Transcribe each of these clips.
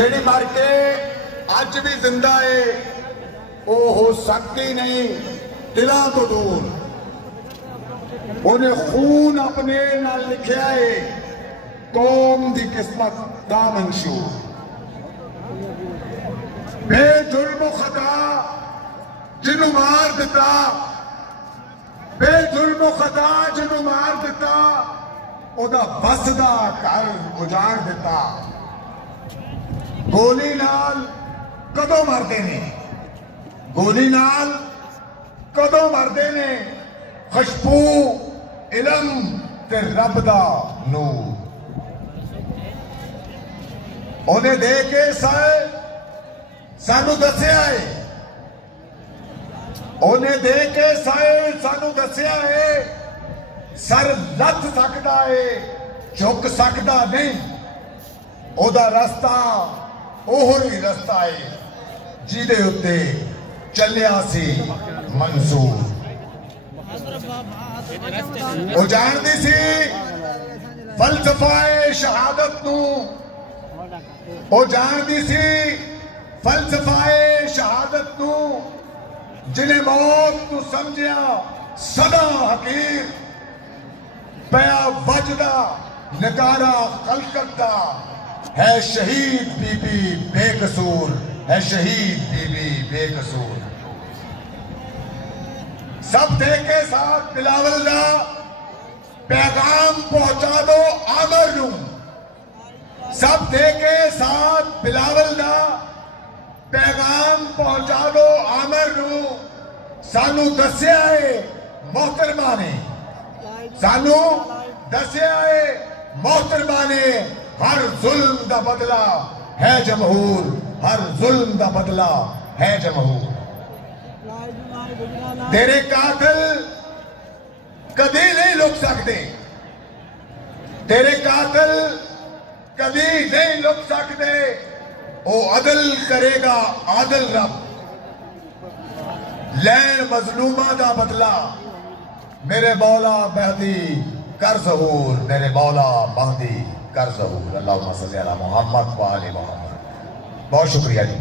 जेड़ी मर के अज भी जिंदा है वो हो सकती नहीं दिलों तो दूर। उन्हें खून अपने नाल लिखिया है कौम दी किस्मत दा मंशूर। बेजुल्म खता जिन्हों मार दिता, बेजुल्म खता जिन्हों मार दिता, ओदा बसदा घर उजाड़ दिता। गोली नाल कदों मरदे ने, गोली नाल कदों मरदे ने, खुशबू इलम ते रब दा नूर। उन्हें दे के सानू दसिया है, उन्हें दे के सानू दसिया है सर लथ सकता है झुक सकता नहीं। ओदा रास्ता ओहो ही रास्ता है जिदे उत्ते चलिया सी मंसूर। ओ जानदी सी फलसफाए शहादत नू, ओ जानदी सी फलसफाए शहादत नू, जिन्हें मौत तू समझिया सदा हकीर। पया वजदा नकारा खलकत दा है शहीद बीबी बेकसूर, है शहीद बीबी बेकसूर। सब थे के साथ बिलावल दा पैगाम पहुंचा दो आमर नू। सब थे के साथ बिलावल दा पैगाम पहुंचा दो आमर नू। सानू दसिया है मोहतरमा ने, सानू दसिया है मोहतरमा ने, हर जुल्म दा बदला है जमहूर, हर जुल्म दा बदला है जमहूर। तेरे कातिल कभी नहीं लुक सकते, तेरे कातिल कभी नहीं लुक सकते। ओ अदल करेगा आदल रब, लैन मजलूमा दा बदला। मेरे मौला महदी कर ज़हूर, मेरे मौला महदी कर ज़हूर। अल्लाहुम्मा सल्ली अला मुहम्मद व आले मुहम्मद। बहुत शुक्रिया जी।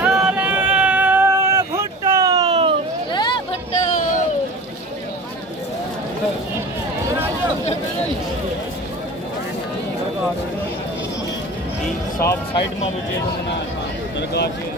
नारे भुट्टो भुट्टो सब साइड में बैठे दरगाह से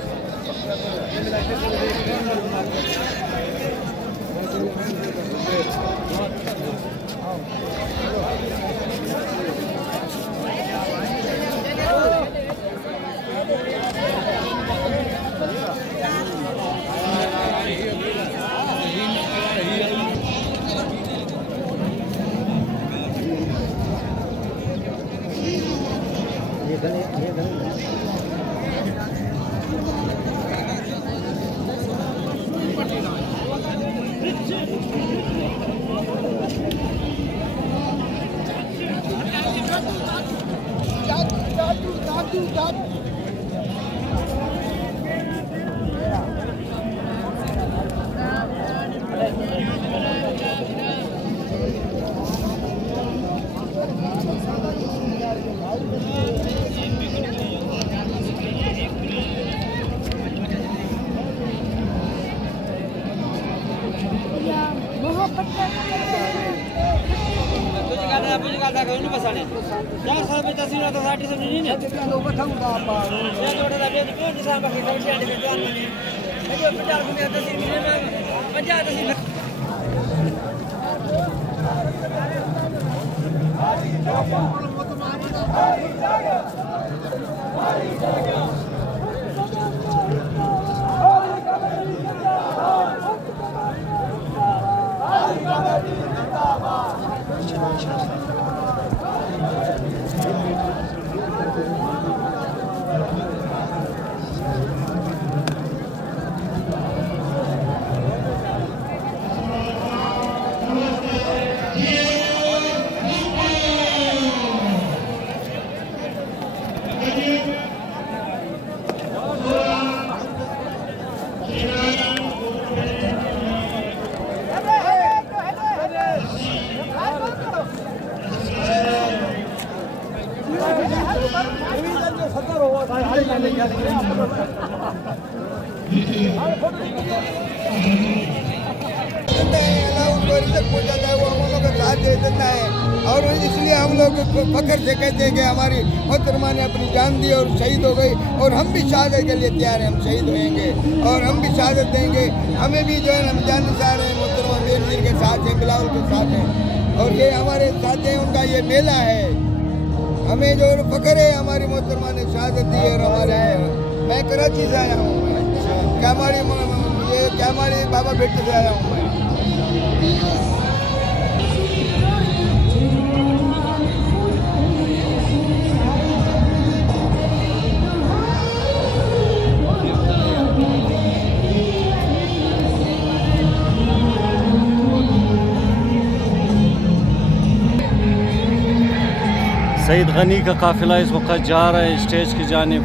और इसलिए हम लोग फख्र से कहते हैं कि हमारी मोहतरमा ने अपनी जान दी और शहीद हो गई, और हम भी शहादत के लिए तैयार हैं। हम शहीद होएंगे और हम भी शहादत देंगे। हमें भी जो है हम जान निसार हैं, मोहतरमा बेनज़ीर के साथ हैं, बिलावल के साथ हैं, और ये हमारे साथ हैं। उनका ये मेला है, हमें जो फख्र है हमारी मोहतरमा ने शहादत दी। और हमारे मैं कराची से आया हूँ, कैमाड़ी बाबा बेटे से आया हूँ मैं। सईद गनी का काफिला इस वक्त जा रहा है स्टेज की जानिब।